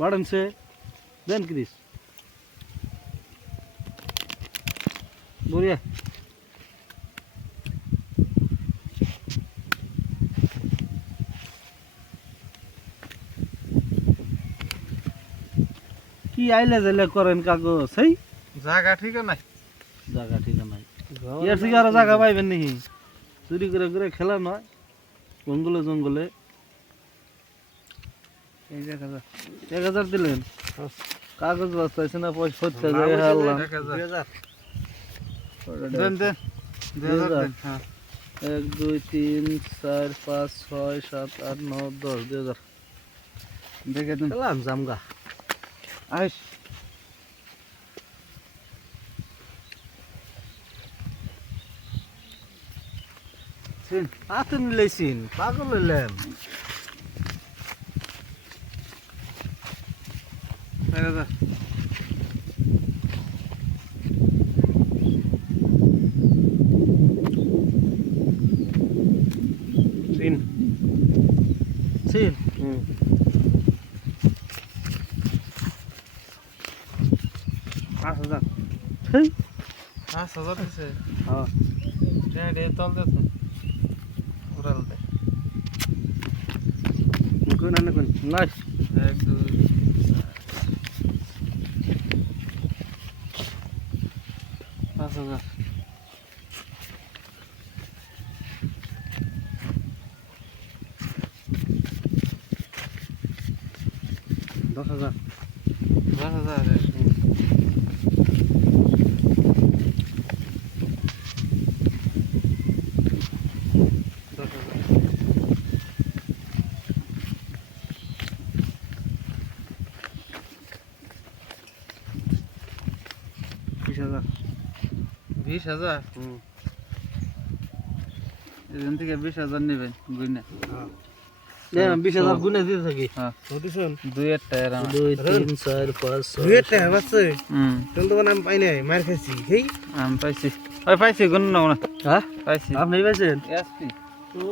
বাড়ানছে দেন Chris বড়িয়া কি আইলে যাইলে করেন কাগজ সেই জায়গা ঠিক নাই জায়গা ঠিক নাই এর থেকে আরো জায়গা পাইবেন নাকি চুরি করে করে খেলা নয় জঙ্গলে জঙ্গলে এই যে 1000 দিলেন কাগজ বাস্তাইছে না পয়সা সত্যি যায় হারলাম 1000 দেন দেন 2000 দেন হ্যাঁ 1 2 3 4 5 6 7 8 9 10 2000 দেখে দেন খেলাম জামগা আইস হাতে নিলেছিন পাগল হইলেন 1000 সিন সিন 5000 হেই 5000 দিছে হ্যাঁ ট্রেনে তল দিছে উড়াল দে কোন না কোন নাইস 1 2 5000 10,000 10,000 20,000 20,000 এখান থেকে 20,000 নেবেন গুইনা দেন 20,000 গুনে দিতে থাকি হ্যাঁ বুঝছেন 2 টাকা 2 3 4 5 দুই টাকা বাচ্চা হুম তুমি তো আমি পাই নাই মার খাইছি হেই আমি পাইছি ওই পাইছি গুণ না হ্যাঁ পাইছি আপনি পাইছেন এসপি ও